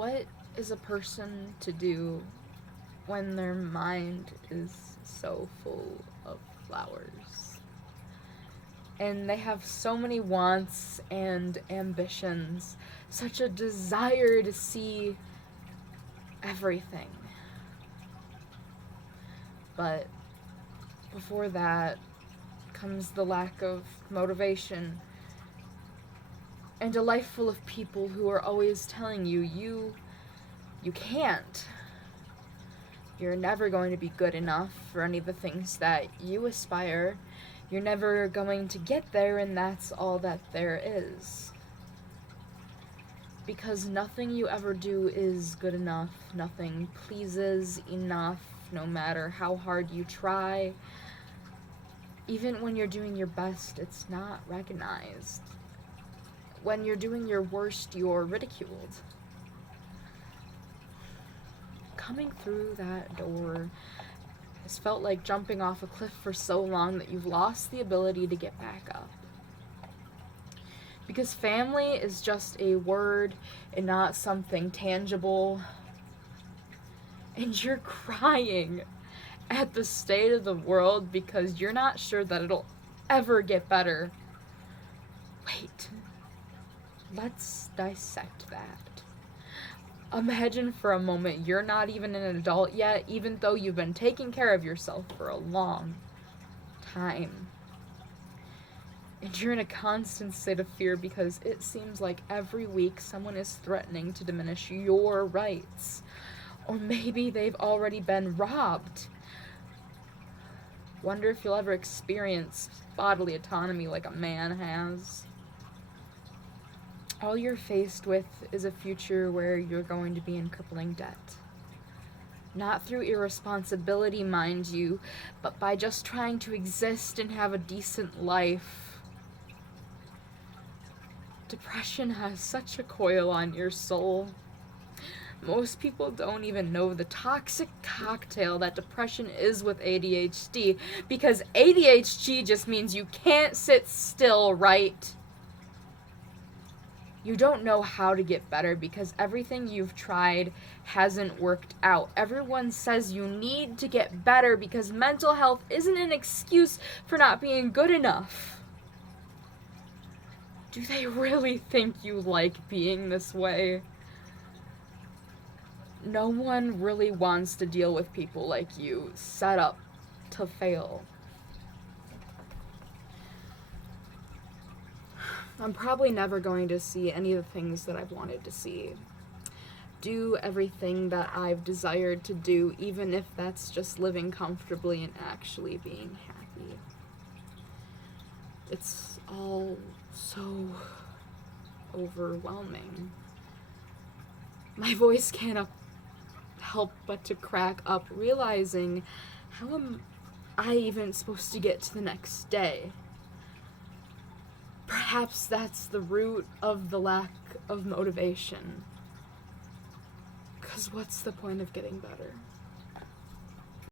What is a person to do when their mind is so full of flowers? And they have so many wants and ambitions, such a desire to see everything. But before that comes the lack of motivation and a life full of people who are always telling you, you can't. You're never going to be good enough for any of the things that you aspire. You're never going to get there, and that's all that there is. Because nothing you ever do is good enough. Nothing pleases enough, no matter how hard you try. Even when you're doing your best, it's not recognized. When you're doing your worst, you're ridiculed. Coming through that door has felt like jumping off a cliff for so long that you've lost the ability to get back up. Because family is just a word and not something tangible. And you're crying at the state of the world because you're not sure that it'll ever get better. Wait. Let's dissect that. Imagine for a moment you're not even an adult yet, even though you've been taking care of yourself for a long time. And you're in a constant state of fear because it seems like every week someone is threatening to diminish your rights. Or maybe they've already been robbed. Wonder if you'll ever experience bodily autonomy like a man has. All you're faced with is a future where you're going to be in crippling debt. Not through irresponsibility, mind you, but by just trying to exist and have a decent life. Depression has such a coil on your soul. Most people don't even know the toxic cocktail that depression is with ADHD, because ADHD just means you can't sit still, right? You don't know how to get better because everything you've tried hasn't worked out. Everyone says you need to get better because mental health isn't an excuse for not being good enough. Do they really think you like being this way? No one really wants to deal with people like you, set up to fail. I'm probably never going to see any of the things that I've wanted to see. Do everything that I've desired to do, even if that's just living comfortably and actually being happy. It's all so overwhelming. My voice can't help but to crack up, realizing how am I even supposed to get to the next day? Perhaps that's the root of the lack of motivation. 'Cause what's the point of getting better?